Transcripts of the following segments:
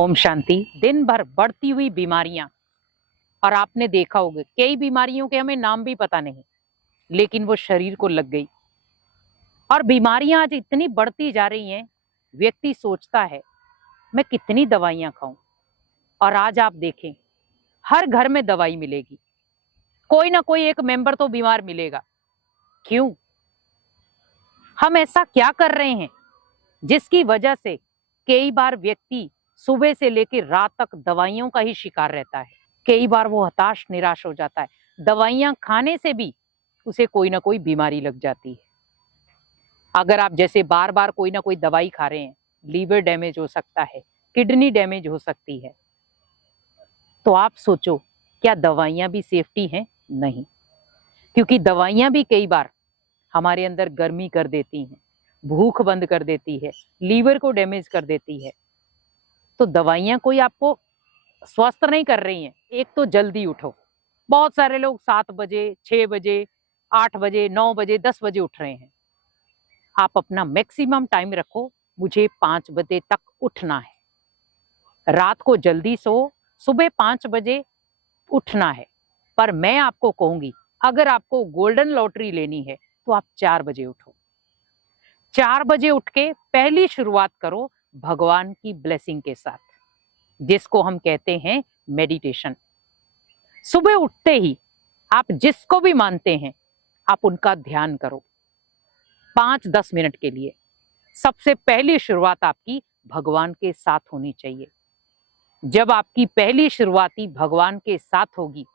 ओम शांति। दिन भर बढ़ती हुई बीमारियां, और आपने देखा होगा कई बीमारियों के हमें नाम भी पता नहीं, लेकिन वो शरीर को लग गई। और बीमारियां आज इतनी बढ़ती जा रही हैं, व्यक्ति सोचता है मैं कितनी दवाइयां खाऊं। और आज आप देखें, हर घर में दवाई मिलेगी, कोई ना कोई एक मेंबर तो बीमार मिलेगा। क्यों? हम ऐसा क्या कर रहे हैं जिसकी वजह से कई बार व्यक्ति सुबह से लेकर रात तक दवाइयों का ही शिकार रहता है। कई बार वो हताश निराश हो जाता है, दवाइयां खाने से भी उसे कोई ना कोई बीमारी लग जाती है। अगर आप जैसे बार बार कोई ना कोई दवाई खा रहे हैं, लीवर डैमेज हो सकता है, किडनी डैमेज हो सकती है। तो आप सोचो, क्या दवाइयां भी सेफ्टी हैं? नहीं, क्योंकि दवाइयां भी कई बार हमारे अंदर गर्मी कर देती हैं, भूख बंद कर देती है, लीवर को डैमेज कर देती है। तो दवाइयां कोई आपको स्वस्थ नहीं कर रही हैं। एक तो जल्दी उठो, बहुत सारे लोग 7 बजे, 6 बजे, 8 बजे, 9 बजे, 10 बजे उठ रहे हैं। आप अपना मैक्सिमम टाइम रखो, मुझे 5 बजे तक उठना है। रात को जल्दी सो, सुबह 5 बजे उठना है। पर मैं आपको कहूंगी, अगर आपको गोल्डन लॉटरी लेनी है तो आप 4 बजे उठो। 4 बजे उठ के पहली शुरुआत करो भगवान की ब्लेसिंग के साथ, जिसको हम कहते हैं मेडिटेशन। सुबह उठते ही आप जिसको भी मानते हैं, आप उनका ध्यान करो 5-10 मिनट के लिए। सबसे पहली शुरुआत आपकी भगवान के साथ होनी चाहिए। जब आपकी पहली शुरुआती भगवान के साथ होगी,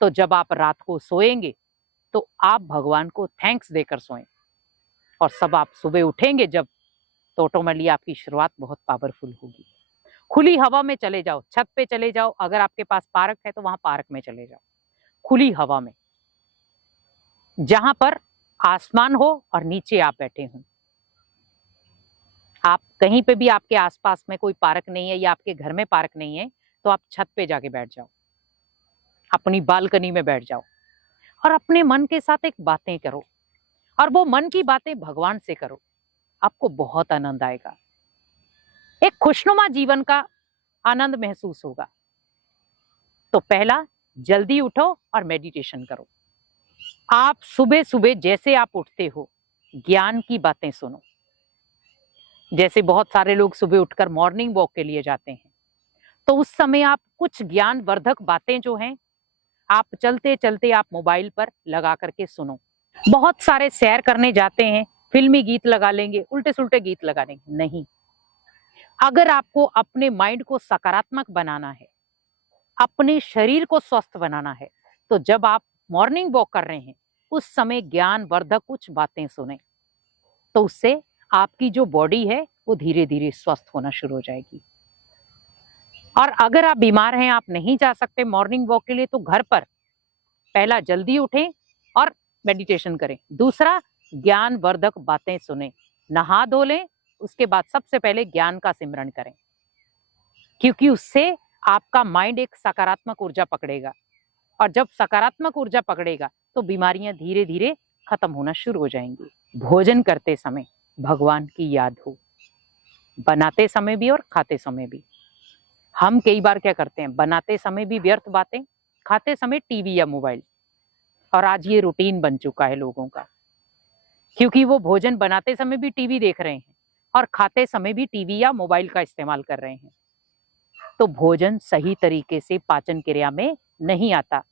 तो जब आप रात को सोएंगे तो आप भगवान को थैंक्स देकर सोएं। और सब आप सुबह उठेंगे जब, तो ऑटोमेटिकली आपकी शुरुआत बहुत पावरफुल होगी। खुली हवा में चले जाओ, छत पे चले जाओ, अगर आपके पास पार्क है तो वहां पार्क में चले जाओ, खुली हवा में, जहां पर आसमान हो और नीचे आप बैठे हों। आप कहीं पे भी, आपके आसपास में कोई पार्क नहीं है या आपके घर में पार्क नहीं है, तो आप छत पे जाके बैठ जाओ, अपनी बालकनी में बैठ जाओ और अपने मन के साथ एक बातें करो। और वो मन की बातें भगवान से करो, आपको बहुत आनंद आएगा। एक खुशनुमा जीवन का आनंद महसूस होगा। तो पहला, जल्दी उठो और मेडिटेशन करो। आप सुबह सुबह जैसे आप उठते हो, ज्ञान की बातें सुनो। जैसे बहुत सारे लोग सुबह उठकर मॉर्निंग वॉक के लिए जाते हैं, तो उस समय आप कुछ ज्ञान वर्धक बातें जो हैं, आप चलते चलते आप मोबाइल पर लगा करके सुनो। बहुत सारे सैर करने जाते हैं, फिल्मी गीत लगा लेंगे, उल्टे सुल्टे गीत लगा लेंगे। नहीं, अगर आपको अपने माइंड को सकारात्मक बनाना है, अपने शरीर को स्वस्थ बनाना है, तो जब आप मॉर्निंग वॉक कर रहे हैं, उस समय ज्ञान वर्धक कुछ बातें सुने, तो उससे आपकी जो बॉडी है वो धीरे धीरे स्वस्थ होना शुरू हो जाएगी। और अगर आप बीमार हैं, आप नहीं जा सकते मॉर्निंग वॉक के लिए, तो घर पर पहला जल्दी उठें और मेडिटेशन करें। दूसरा, ज्ञान वर्धक बातें सुने, नहा धो लें, उसके बाद सबसे पहले ज्ञान का सिमरन करें, क्योंकि उससे आपका माइंड एक सकारात्मक ऊर्जा पकड़ेगा। और जब सकारात्मक ऊर्जा पकड़ेगा तो बीमारियां धीरे धीरे खत्म होना शुरू हो जाएंगी। भोजन करते समय भगवान की याद हो, बनाते समय भी और खाते समय भी। हम कई बार क्या करते हैं, बनाते समय भी व्यर्थ बातें, खाते समय टीवी या मोबाइल। और आज ये रूटीन बन चुका है लोगों का, क्योंकि वो भोजन बनाते समय भी टीवी देख रहे हैं और खाते समय भी टीवी या मोबाइल का इस्तेमाल कर रहे हैं। तो भोजन सही तरीके से पाचन क्रिया में नहीं आता।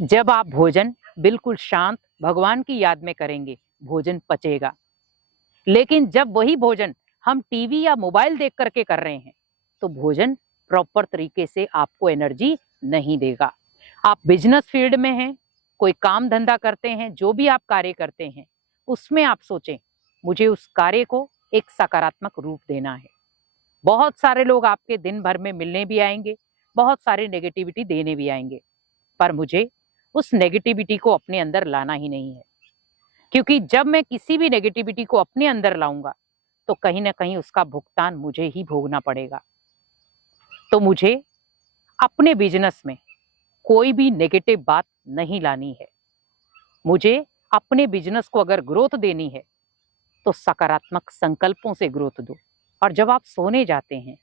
जब आप भोजन बिल्कुल शांत भगवान की याद में करेंगे, भोजन पचेगा। लेकिन जब वही भोजन हम टीवी या मोबाइल देख करके कर रहे हैं, तो भोजन प्रॉपर तरीके से आपको एनर्जी नहीं देगा। आप बिजनेस फील्ड में हैं, कोई काम धंधा करते हैं, जो भी आप कार्य करते हैं, उसमें आप सोचें मुझे उस कार्य को एक सकारात्मक रूप देना है। बहुत सारे लोग आपके दिन भर में मिलने भी आएंगे, बहुत सारी नेगेटिविटी देने भी आएंगे, पर मुझे उस नेगेटिविटी को अपने अंदर लाना ही नहीं है। क्योंकि जब मैं किसी भी नेगेटिविटी को अपने अंदर लाऊंगा, तो कहीं ना कहीं उसका भुगतान मुझे ही भोगना पड़ेगा। तो मुझे अपने बिजनेस में कोई भी नेगेटिव बात नहीं लानी है। मुझे अपने बिजनेस को अगर ग्रोथ देनी है, तो सकारात्मक संकल्पों से ग्रोथ दो। और जब आप सोने जाते हैं,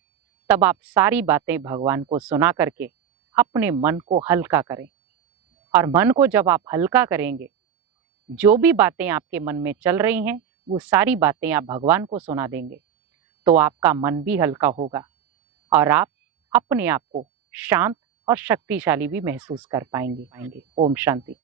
तब आप सारी बातें भगवान को सुना करके अपने मन को हल्का करें। और मन को जब आप हल्का करेंगे, जो भी बातें आपके मन में चल रही हैं वो सारी बातें आप भगवान को सुना देंगे, तो आपका मन भी हल्का होगा और आप अपने आप को शांत और शक्तिशाली भी महसूस कर पाएंगे। ओम शांति।